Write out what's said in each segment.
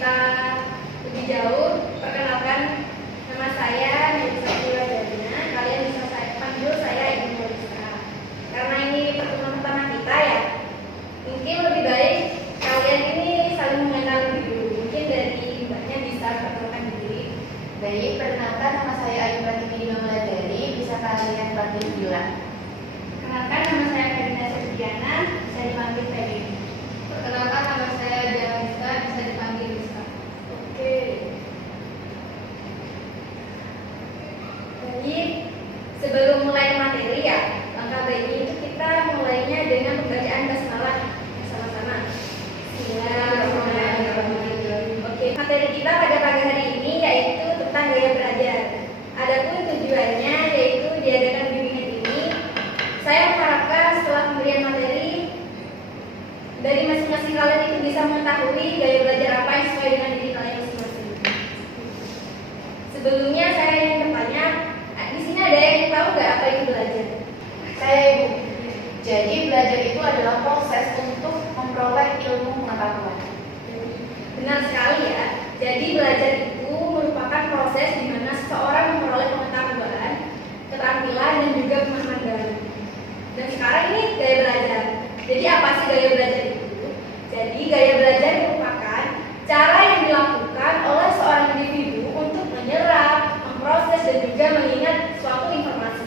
kita lebih jauh, perkenalkan, nama saya Melisa Wulandari. Kalian bisa panggil saya Ibu Melisa. Karena ini pertemuan pertama kita ya, mungkin lebih baik kalian ini saling mengenal lebih dulu. Mungkin dari mbaknya bisa perkenalkan diri. Baik, perkenalkan nama saya Ayu Pratibini Wulandari, bisa kalian panggil Bila. Kenalkan, nama saya Karina Septiana, bisa dipanggil Febri. Perkenalkan, nama saya Jalisa, bisa dipanggil Rizka. Oke. Jadi sebelum mulai materi ya, langkah baiknya itu kita mulainya dengan pembacaan basmalah sama-sama. Bismillahirrahmanirrahim. Oke, materi kita pada pagi hari ini yaitu tentang gaya belajar. Adapun tujuannya yaitu diadakan bimbingan ini, saya mengharapkan setelah pemberian materi dari masing-masing kalian itu bisa mengetahui gaya belajar apa yang sesuai dengan diri kalian masing-masing. Sebelumnya saya ingin bertanya, di sini ada yang tahu nggak apa itu belajar? Saya Ibu. Jadi belajar itu adalah proses untuk memperoleh ilmu pengetahuan. Benar sekali ya. Jadi belajar itu merupakan proses di mana seseorang memperoleh pengetahuan, keterampilan dan juga pemahaman baru. Dan sekarang ini gaya belajar. Jadi apa sih gaya belajar itu? Jadi gaya belajar merupakan cara yang dilakukan oleh seorang individu untuk menyerap, memproses dan juga mengingat suatu informasi.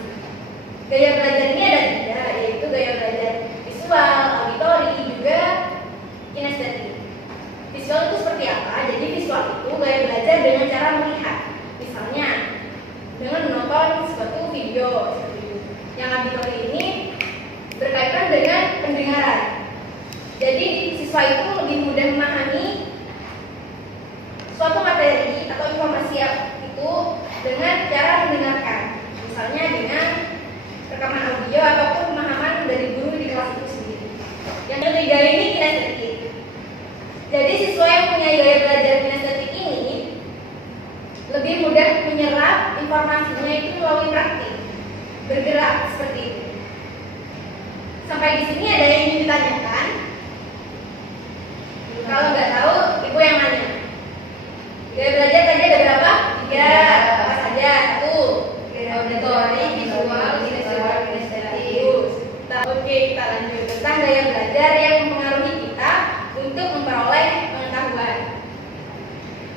Gaya belajar ini ada tiga, yaitu gaya belajar visual, auditori, juga kinestetik. Visual itu seperti apa? Jadi visual itu gaya belajar dengan cara melihat. Misalnya dengan menonton suatu video seperti itu. Yang auditori ini berkaitan dengan pendengaran. Jadi siswa itu lebih mudah memahami suatu materi atau informasi itu dengan cara mendengarkan. Misalnya dengan rekaman audio ataupun pemahaman dari guru di kelas itu sendiri. Yang ketiga ini kinestetik. Jadi siswa yang punya gaya belajar kinestetik ini lebih mudah menyerap informasinya itu melalui praktik, bergerak seperti itu. Sampai di sini ada yang ingin ditanyakan? Kalau nggak tahu, ibu yang nanya. Gaya belajar tadi ada berapa? 3. Apa saja? 1. Auditori, visual, kinestetik. Oke, kita lanjut tentang gaya belajar yang mempengaruhi kita untuk memperoleh pengetahuan.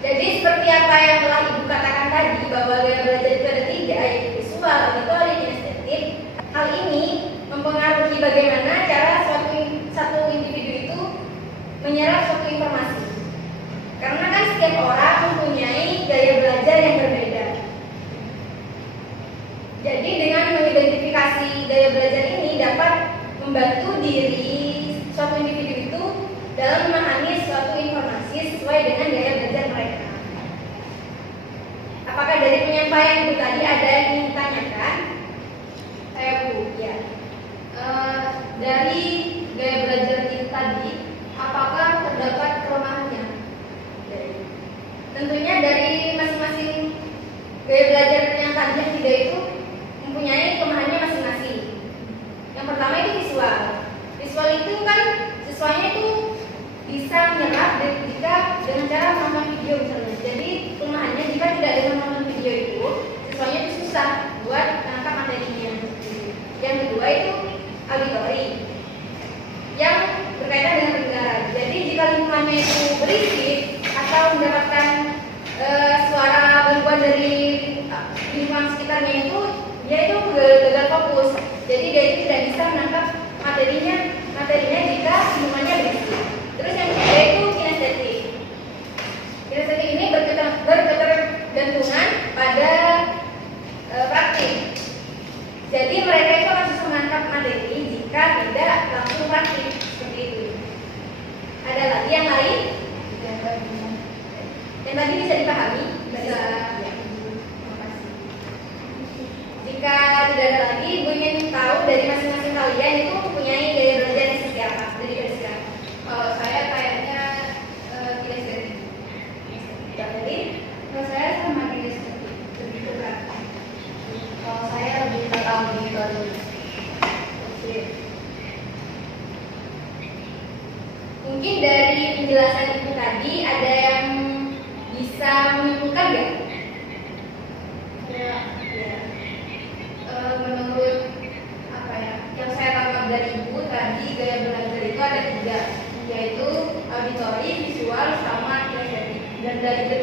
Jadi seperti apa yang telah ibu katakan tadi bahwa gaya belajar itu ada 3, yaitu visual, auditori, kinestetik. Hal ini mempengaruhi bagaimana cara satu individu itu menyerap suatu informasi. Karena kan setiap orang mempunyai gaya belajar yang berbeda. Jadi dengan mengidentifikasi gaya belajar ini dapat membantu diri suatu individu itu dalam memahami suatu informasi sesuai dengan gaya belajar mereka. Apakah dari penyampaian ibu tadi ada yang ingin ditanyakan? Saya Bu. Ya. Dari gaya belajar ini tadi, apakah terdapat kelemahannya? Tentunya dari masing-masing gaya belajar yang tadi yang 3 itu mempunyai kelemahannya masing-masing. Yang pertama itu visual. Visual itu kan siswanya itu bisa menyerap jika dengan cara menonton video misalnya. Jadi kelemahannya jika tidak dengan menonton video itu, siswanya itu susah buat menangkap materinya. Yang kedua itu auditori, yang berkaitan dengan pendengaran. Jadi jika lingkungannya itu berisik atau mendapatkan suara gangguan dari lingkungan sekitarnya itu, dia itu gagal fokus. Jadi dia itu tidak bisa menangkap materinya jika lingkungannya berisik. Terus yang ketiga itu kinestetik. Kinestetik ini berketergantungan pada praktik. Jadi mereka itu akan susah menangkap materi jika tidak langsung praktik seperti itu. Ada lagi yang lain? Yang tadi bisa dipahami? Bisa. Ya. Terima kasih. Jika tidak ada lagi, ibu ingin tahu dari masing-masing kalian itu mempunyai gaya belajar yang seperti apa? Dari Rizka. Kalau saya kayaknya kinestetik. Jadi, Kalau saya sama kinestetik, lebih berat. Kalau saya lebih ke auditori. oke. Mungkin dari penjelasan ibu tadi ada yang dari